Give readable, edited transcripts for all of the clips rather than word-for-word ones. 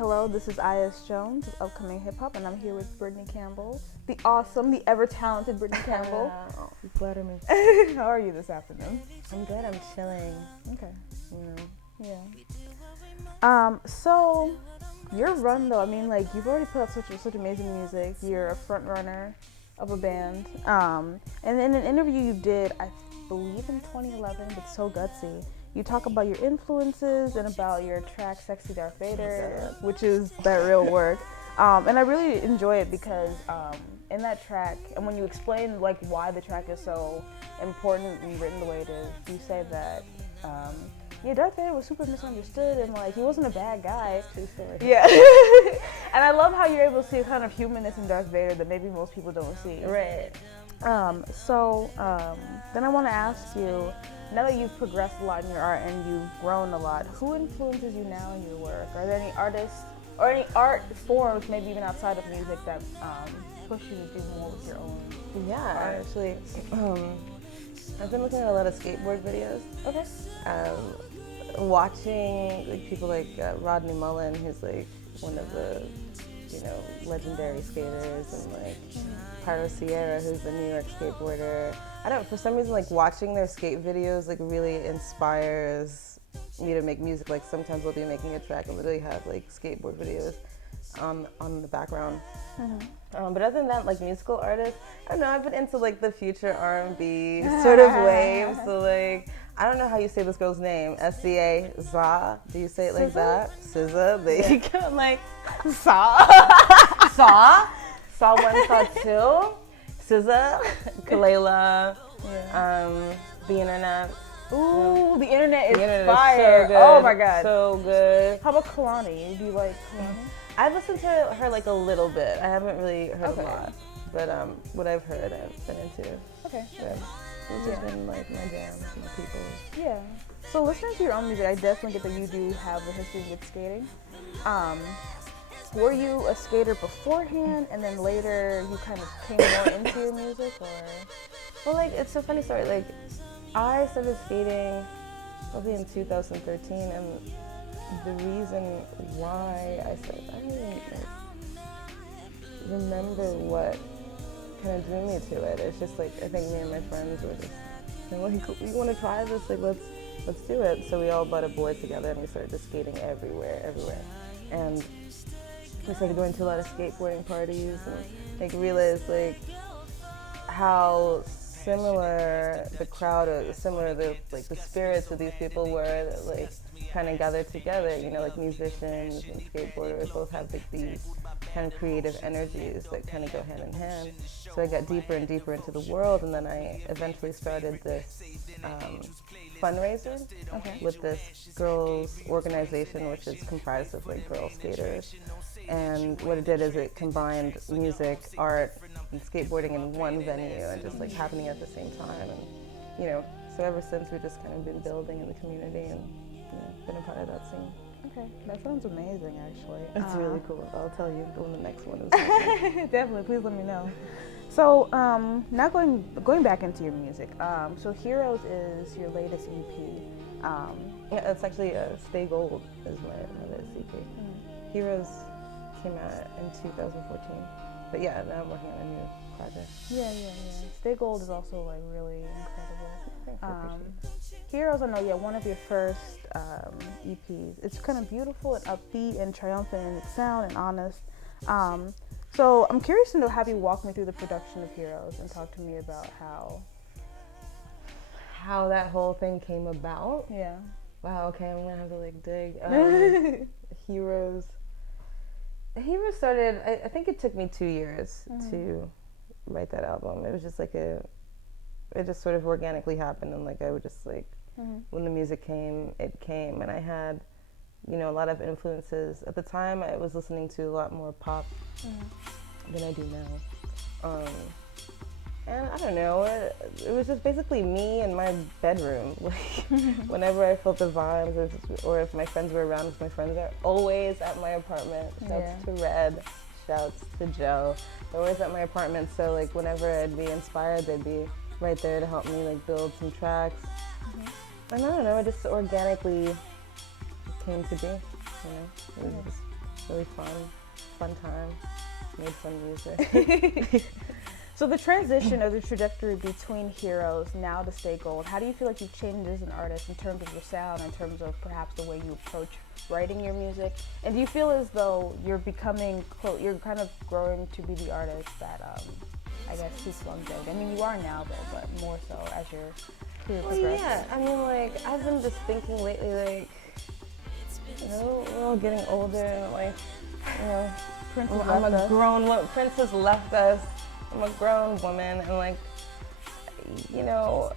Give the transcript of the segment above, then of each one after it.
Hello, this is I.S. Jones of Upcoming Hip Hop, and I'm here with Brittany Cambell, the awesome, the ever-talented Brittany Cambell. You flatter me. How are you this afternoon? I'm good, I'm chilling. Okay. Yeah. So, your run though, I mean, like, you've already put out such amazing music. You're a front runner of a band. And in an interview you did, I believe in 2011, but So Gutsy, you talk about your influences and about your track Sexy Darth Vader, which is that real work. And I really enjoy it because in that track, and when you explain like why the track is so important and written the way it is, you say that Darth Vader was super misunderstood and like he wasn't a bad guy. True story. Yeah. And I love how you're able to see a kind of humanness in Darth Vader that maybe most people don't see. Right. Then I want to ask you, now that you've progressed a lot in your art and you've grown a lot, who influences you now in your work? Are there any artists or any art forms, maybe even outside of music, that push you to do more with your own art? Actually, I've been looking at a lot of skateboard videos. Okay. Watching like people like Rodney Mullen, who's like one of the legendary skaters, and like Pyro Sierra, who's a New York skateboarder. For some reason, like watching their skate videos like really inspires me to make music. Like sometimes I'll be making a track and literally have like skateboard videos on the background. Mm-hmm. But other than that, like musical artists, I don't know, I've been into like the future R&B sort of wave. So like, I don't know how you say this girl's name, SCA, Za, do you say it like that? SZA, there you go, like, Saw 1, Saw 2, SZA, Kalela, the internet. Ooh, the internet is So fire. good. Oh my god. So good. How about Kalani? Do you like Kalani? I've listened to her like a little bit. I haven't really heard a lot. But what I've heard, I've been into. Okay. Yeah. It's just been like my jams, my people. Yeah. So listening to your own music, I definitely get that you do have a history with skating. Were you a skater beforehand and then later you kind of came more into your music, or? Well, like, it's a funny story. Like, I started skating probably in 2013, and the reason why I started, I don't even remember what kind of drew me to it. It's just like, I think me and my friends were just like, you want to try this? Like, let's do it. So we all bought a board together and we started just skating everywhere. And we started going to a lot of skateboarding parties and like realized like how similar the crowd, or similar the spirits of these people were that like kind of gathered together. Like musicians and skateboarders both have like these kind of creative energies that kind of go hand in hand. So I got deeper and deeper into the world, and then I eventually started this fundraiser with this girls organization, which is comprised of like girl skaters. And what it did is it combined music, art, and skateboarding in one venue, and just like happening at the same time. And so ever since we've just kind of been building in the community and been a part of that scene. Okay, that sounds amazing, actually. It's really cool. I'll tell you when the next one is. Definitely, please let me know. So now going back into your music. So Heroes is your latest EP. Yeah, it's actually Stay Gold is my latest EP. Heroes came out in 2014. But yeah, now I'm working on a new project. Yeah. Stay Gold is also like really incredible. Thanks, I appreciate it. Heroes, I know, one of your first EPs. It's kind of beautiful and upbeat and triumphant in its sound and honest. So I'm curious to know, have you walk me through the production of Heroes and talk to me about how that whole thing came about? Yeah. Wow, okay, I'm gonna have to like dig. Heroes started, I think it took me 2 years to write that album. It was just like it just sort of organically happened, and like I would just like, when the music came, it came. And I had, a lot of influences. At the time, I was listening to a lot more pop than I do now. And I don't know, it was just basically me in my bedroom. Like, whenever I felt the vibes, or if my friends were around, because my friends are always at my apartment. Shouts to Red, shouts to Joe. They're always at my apartment, so like whenever I'd be inspired, they'd be right there to help me like build some tracks. And I don't know, it just organically came to be, It was just really fun time. Made some music. So the transition or the trajectory between Heroes now to Stay Gold, how do you feel like you've changed as an artist in terms of your sound, in terms of perhaps the way you approach writing your music? And do you feel as though you're becoming, you're kind of growing to be the artist that, I guess, seeks longevity? I mean, you are now though, but more so as your career progresses. Yeah, I mean, like, I've been just thinking lately, like, you know, we're all getting older and, like, you know, I'm a grown woman. Prince has left us. I'm a grown woman, and like, you know,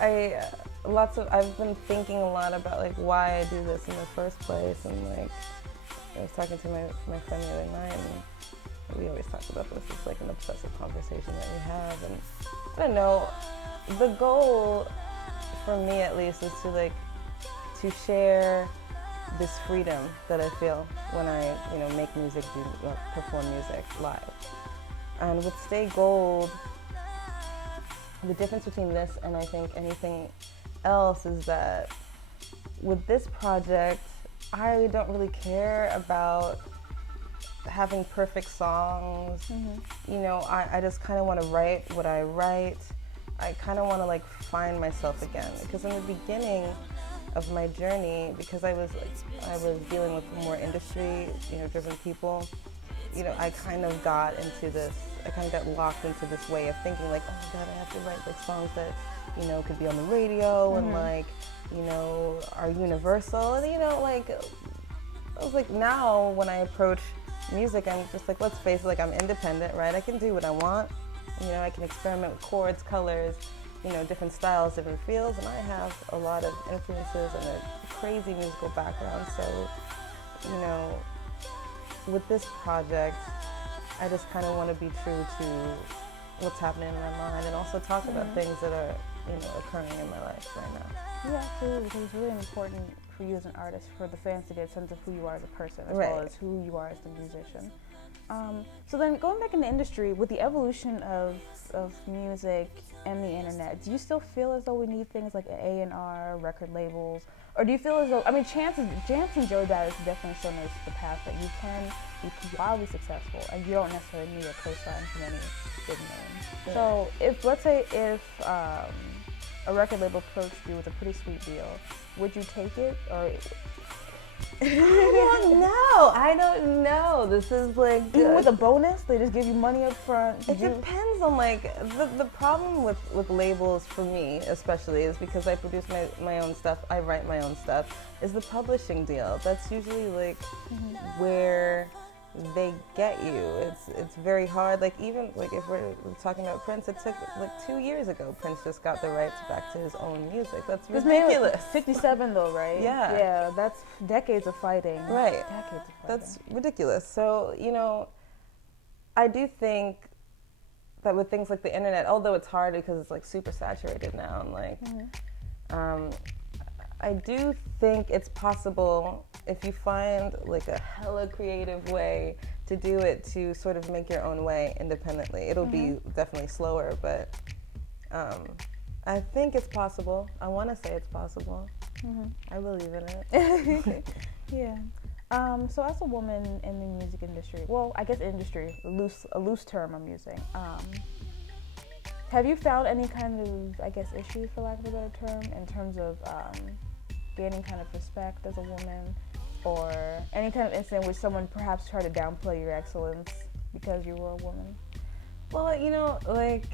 I've been thinking a lot about like why I do this in the first place, and like, I was talking to my friend the other night, and we always talk about this. It's like an obsessive conversation that we have, and I don't know. The goal, for me at least, is to share this freedom that I feel when I, you know, make music, perform music live. And with Stay Gold, the difference between this and I think anything else is that with this project, I don't really care about having perfect songs. Mm-hmm. You know, I just kind of want to write what I write. I kind of want to like find myself again, because in the beginning of my journey, because I was dealing with more industry, you know, driven people, you know, I kind of got locked into this way of thinking like, oh my God, I have to write like songs that, you know, could be on the radio. Mm-hmm. And like, you know, are universal. And you know, like, I was like, now when I approach music, I'm just like, let's face it, like, I'm independent, right? I can do what I want. You know, I can experiment with chords, colors, you know, different styles, different feels, and I have a lot of influences and a crazy musical background. So, you know, with this project, I just kind of want to be true to what's happening in my mind, and also talk about things that are, you know, occurring in my life right now. Yeah, absolutely, because it's really important for you as an artist, for the fans to get a sense of who you are as a person, as right. well as who you are as the musician. So then going back in the industry, with the evolution of music and the internet, do you still feel as though we need things like an A&R, record labels? Or do you feel as though, I mean, Chance and Joe Dad has definitely shown us the path that you can be wildly successful and you don't necessarily need a co-sign from any big name. Yeah. So let's say a record label approached you with a pretty sweet deal, would you take it? Or I don't know. This is like... Even with a bonus? They just give you money up front? It depends on like... The problem with labels for me, especially, is because I produce my own stuff, I write my own stuff, is the publishing deal. That's usually like where they get you. It's very hard. Like, even like if we're talking about Prince, it took like 2 years ago Prince just got the rights back to his own music. That's ridiculous. 57 though, right? Yeah. Yeah, that's decades of fighting. Right. Decades of fighting. That's ridiculous. So, you know, I do think that with things like the internet, although it's hard because it's like super saturated now, and like, I do think it's possible if you find like a hella creative way to do it, to sort of make your own way independently. It'll be definitely slower, but I think it's possible. I want to say it's possible. I believe in it. Yeah. So as a woman in the music industry, well, I guess industry, a loose term I'm using, have you found any kind of, I guess, issues, for lack of a better term, in terms of gaining kind of respect as a woman, or any kind of incident where someone perhaps tried to downplay your excellence because you were a woman? Well, you know, like,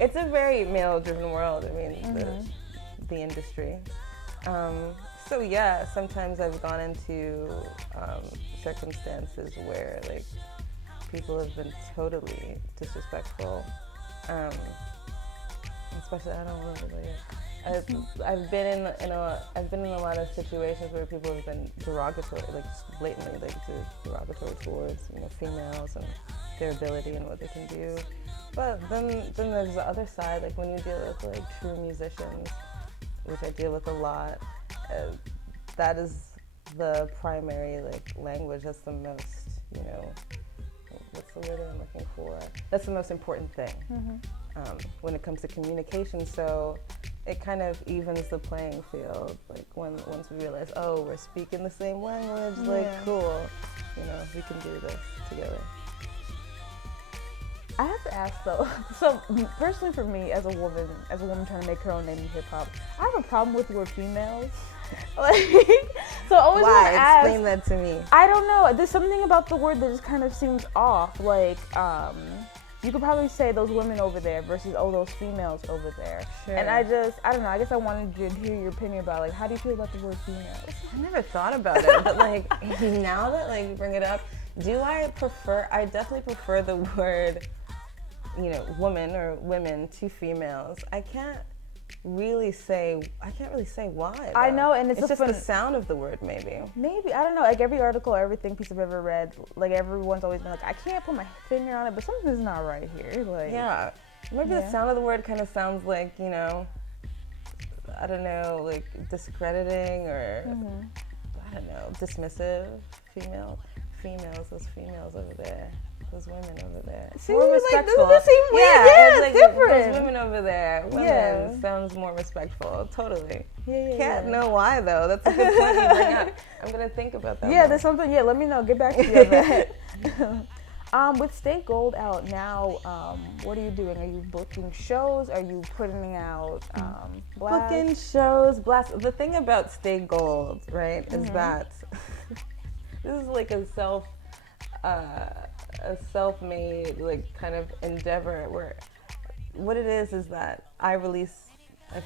it's a very male-driven world. I mean, the industry. So yeah, sometimes I've gone into circumstances where like people have been totally disrespectful. Especially, I don't really. I've been in a lot of situations where people have been derogatory, like blatantly, like derogatory towards, you know, females and their ability and what they can do. But then there's the other side, like when you deal with like true musicians, which I deal with a lot. That is the primary like language. That's the most, you know, what's the word I'm looking for? That's the most important thing when it comes to communication. So it kind of evens the playing field. Like once we realize, oh, we're speaking the same language, like cool, we can do this together. I have to ask though, so personally for me as a woman trying to make her own name in hip hop, I have a problem with the word females. Like, so I always want to ask. Explain that to me. I don't know. There's something about the word that just kind of seems off. Like, you could probably say those women over there versus those females over there. Sure. And I don't know. I guess I wanted to hear your opinion about like, how do you feel about the word females? I never thought about it, but like now that like you bring it up, I definitely prefer the word, woman or women to females. I can't really say why, though. I know, and it's just the sound of the word, maybe. I don't know, like every article or everything piece I've ever read, like everyone's always been like, I can't put my finger on it, but something's not right here. Like, yeah, maybe the sound of the word kind of sounds like, I don't know, like discrediting or I don't know, dismissive. Those females over there. Those women over there. See, more like, respectful. doesn't seem weird. Yeah, it's like different. Those women over there. Women sounds more respectful. Totally. Can't know why though. That's a good point you bring up. I'm gonna think about that. Yeah, there's something. Yeah, let me know. Get back to you on that. With Stay Gold out now, what are you doing? Are you booking shows? Are you putting out blasts? Booking shows, blasts. The thing about Stay Gold, right, is that this is like a self-made like kind of endeavor where what it is that I've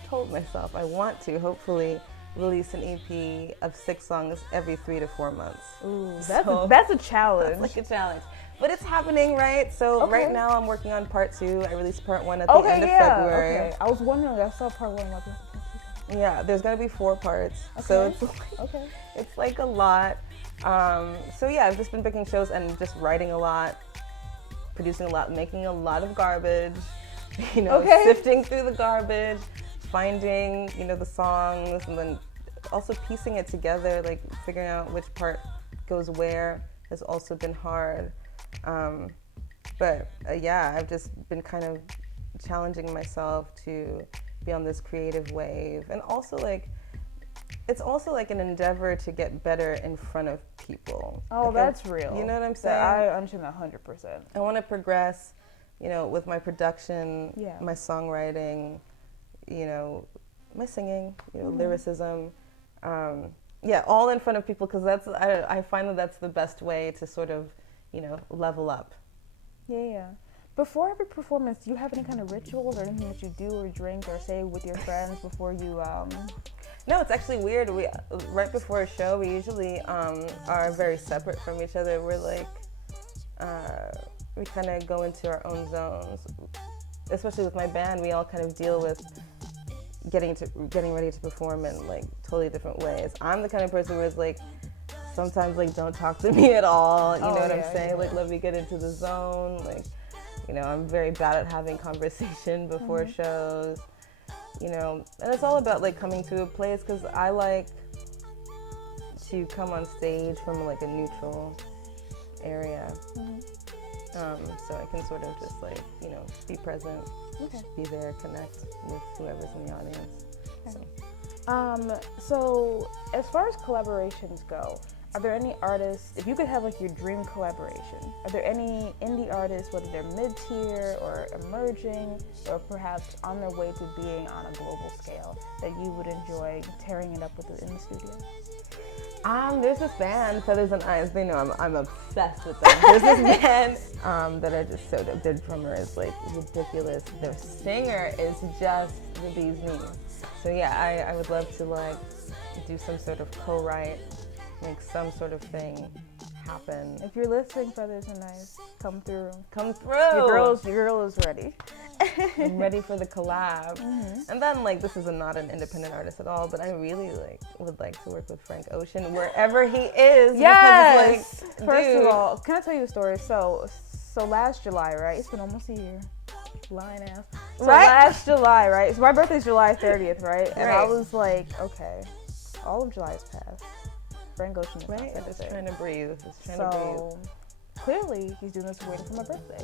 told myself I want to hopefully release an EP of 6 songs every 3 to 4 months. Ooh, that's a challenge. That's like a challenge. But it's happening, right? So right now I'm working on part 2. I released part 1 at the end of February. Okay. I was wondering, I saw part 1. Yeah, there's gonna be 4 parts. So it's it's like a lot. So yeah, I've just been booking shows and just writing a lot, producing a lot, making a lot of garbage, sifting through the garbage, finding, the songs, and then also piecing it together, like figuring out which part goes where has also been hard. But I've just been kind of challenging myself to be on this creative wave, and also like it's also like an endeavor to get better in front of people. Oh, like that's real. You know what I'm saying? I understand 100%. I want to progress, with my production, my songwriting, my singing, lyricism. All in front of people, because I find that's the best way to sort of, level up. Yeah. Before every performance, do you have any kind of rituals or anything that you do or drink or say with your friends before you? No, it's actually weird. We right before a show, we usually are very separate from each other. We're like, we kind of go into our own zones. Especially with my band, we all kind of deal with getting ready to perform in like totally different ways. I'm the kind of person where it's like, sometimes like don't talk to me at all. You know what I'm saying? Like let me get into the zone. Like, I'm very bad at having conversation before shows. And it's all about like coming to a place, because I like to come on stage from like a neutral area. So I can sort of just like, be present, be there, connect with whoever's in the audience. So as far as collaborations go, are there any artists, if you could have like your dream collaboration, are there any indie artists, whether they're mid-tier or emerging or perhaps on their way to being on a global scale, that you would enjoy tearing it up with in the studio? There's this band, Feathers and Eyes. They know I'm obsessed with them. There's this band that are just so dope. Their drummer is like ridiculous. Their singer is just the bee's knees. So yeah, I would love to like do some sort of co-write, make some sort of thing happen. If you're listening, Feathers and Eyes, come through. Come through. Your girl is ready. I'm ready for the collab. And then like this is not an independent artist at all, but I really would like to work with Frank Ocean wherever he is. Yes. Because, like, first of all, can I tell you a story? So last July, right? It's been almost a year. Lying ass. So last July, right? So my birthday's July 30th, right? And I was like, okay, all of July has passed. Frank Ocean is just trying to breathe. Just trying to breathe. clearly he's doing this waiting for my birthday.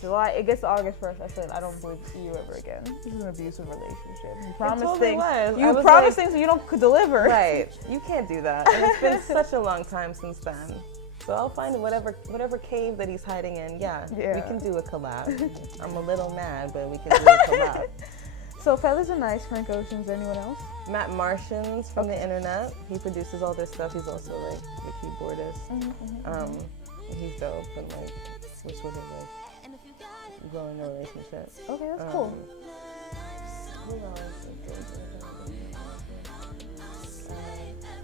July, it gets to August 1st. I said, I don't believe you ever again. This is an abusive relationship. You promise totally things. was. You I was promise like- things you don't deliver. Right. You can't do that. And it's been such a long time since then. So I'll find whatever cave that he's hiding in. Yeah. Yeah. We can do a collab. I'm a little mad, but we can do a collab. So Feathers Are Nice, Frank Ocean's, anyone else? Matt Martians from the internet. He produces all their stuff. He's also like a keyboardist. He's dope and like we're sort of like growing a relationship. Okay, that's cool. Who else?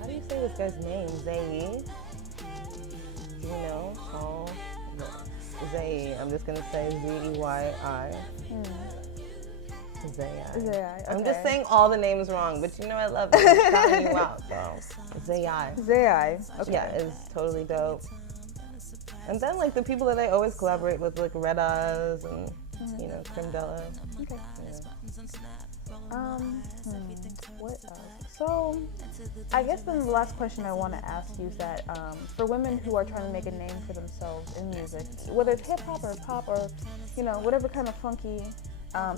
How do you say this guy's name? Zayi? Do you know? Paul? Zayi. I'm just gonna say Z-E-Y-I. Zayi. I'm just saying all the names wrong, but you know I love you. I'm shouting you out, so Zayi. Zayi. Okay. Yeah, is totally dope. And then like the people that I always collaborate with, like Red Eyes and you know Campbell. Okay. Yeah. What else? So, I guess then the last question I want to ask you is that for women who are trying to make a name for themselves in music, whether it's hip hop or pop or you know whatever kind of funky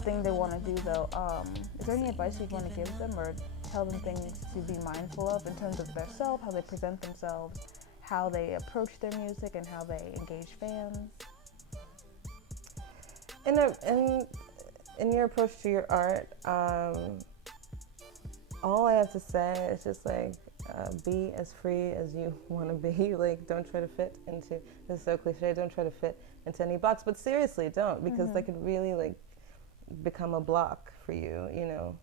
thing they want to do, though, is there any advice you'd want to give them or tell them things to be mindful of in terms of their self, how they present themselves, how they approach their music, and how they engage fans? In your approach to your art, all I have to say is just like be as free as you want to be. Like, don't try to fit into, this is so cliche, don't try to fit into any box, but seriously don't, because that could really like become a block for you, you know.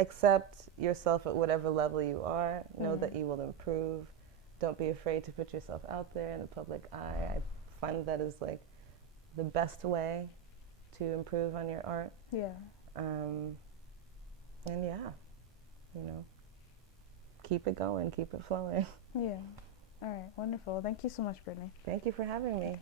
Accept yourself at whatever level you are. Know that you will improve. Don't be afraid to put yourself out there in the public eye. I find that is like the best way to improve on your art. Yeah. And yeah, you know, keep it going, keep it flowing. Yeah. All right. Wonderful. Thank you so much, Brittany. Thank you for having me.